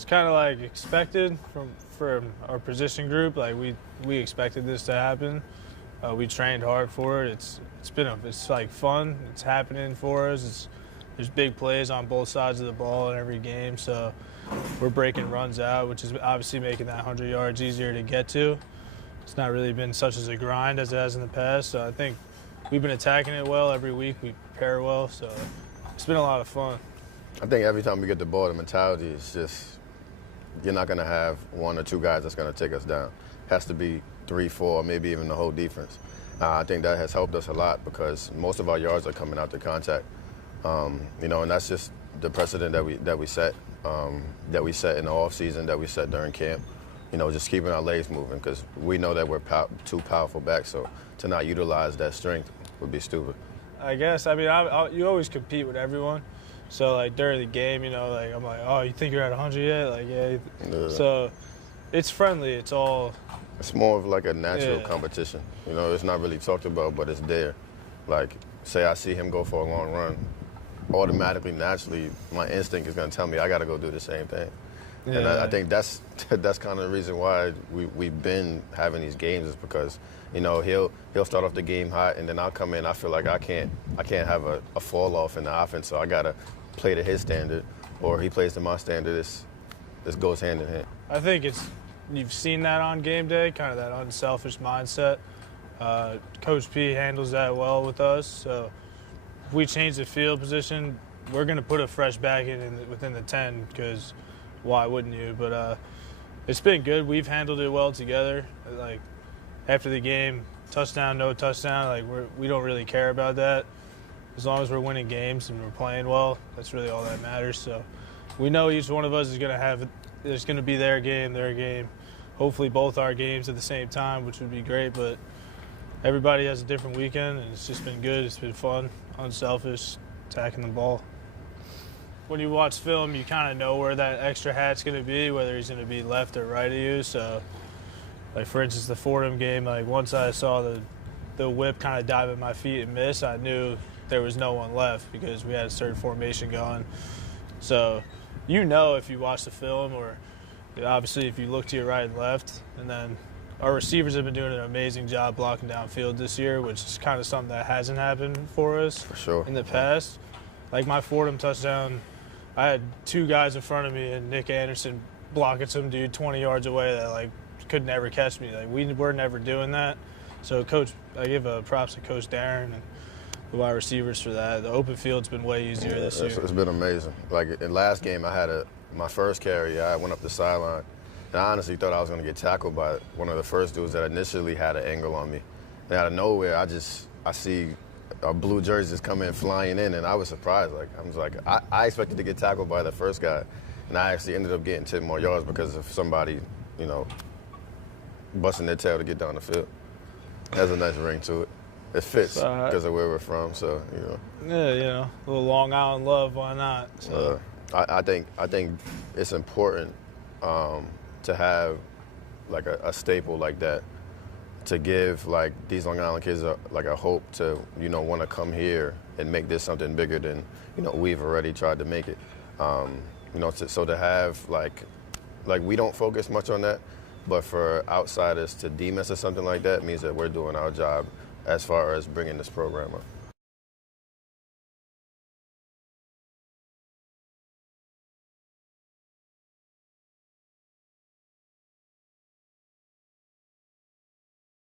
It's kind of like expected from our position group. Like we expected this to happen. We trained hard for it. It's like fun. It's happening for us. There's big plays on both sides of the ball in every game. So we're breaking runs out, which is obviously making that 100 yards easier to get to. It's not really been such as a grind as it has in the past. So I think we've been attacking it well every week. We prepare well. So it's been a lot of fun. I think every time we get the ball, the mentality is just you're not going to have one or two guys that's going to take us down. It has to be 3, 4, maybe even the whole defense. I think that has helped us a lot because most of our yards are coming out to contact. And that's just the precedent that we set in the off season, that we set during camp. Just keeping our legs moving because we know that we're two powerful backs. So to not utilize that strength would be stupid. I guess. I mean, you always compete with everyone. So like during the game, I'm like, oh, you think you're at 100 yet? Like, yeah. So it's friendly. It's more of like a natural competition. It's not really talked about, but it's there. Like, say I see him go for a long run, automatically, naturally, my instinct is going to tell me I got to go do the same thing. Yeah. And I think that's kind of the reason why we've been having these games is because, he'll start off the game hot, and then I'll come in. I feel like I can't have a fall off in the offense, so I got to play to his standard, or he plays to my standard. This goes hand in hand. I think you've seen that on game day, kind of that unselfish mindset. Coach P handles that well with us. So if we change the field position, we're going to put a fresh back within the 10 because why wouldn't you? But it's been good. We've handled it well together. Like after the game, touchdown, no touchdown, like we don't really care about that. As long as we're winning games and we're playing well, that's really all that matters. So we know each one of us is going to there's going to be their game. Hopefully both our games at the same time, which would be great. But everybody has a different weekend, and it's just been good. It's been fun, unselfish, attacking the ball. When you watch film, you kind of know where that extra hat's going to be, whether he's going to be left or right of you. So, like for instance, the Fordham game, like once I saw the whip kind of dive at my feet and miss, I knew there was no one left because we had a certain formation going. So if you watch the film, or obviously if you look to your right and left, and then our receivers have been doing an amazing job blocking downfield this year, which is kind of something that hasn't happened for us in the past. Like my Fordham touchdown, I had two guys in front of me and Nick Anderson blocking some dude 20 yards away that like could never catch me. Like we're never doing that. So I give props to Coach Darren and the wide receivers for that. The open field's been way easier this year. It's been amazing. Like in last game, I had my first carry. I went up the sideline, and I honestly thought I was going to get tackled by one of the first dudes that initially had an angle on me. And out of nowhere, I see a blue jersey just come in flying in, and I was surprised. I expected to get tackled by the first guy, and I actually ended up getting 10 more yards because of somebody, busting their tail to get down the field. Has a nice ring to it. It fits because of where we're from, so Yeah, a little Long Island love, why not? So. I think it's important to have like a staple like that to give like these Long Island kids a hope to want to come here and make this something bigger than we've already tried to make it. So to have like we don't focus much on that, but for outsiders to deem us as something like that means that we're doing our job as far as bringing this program up.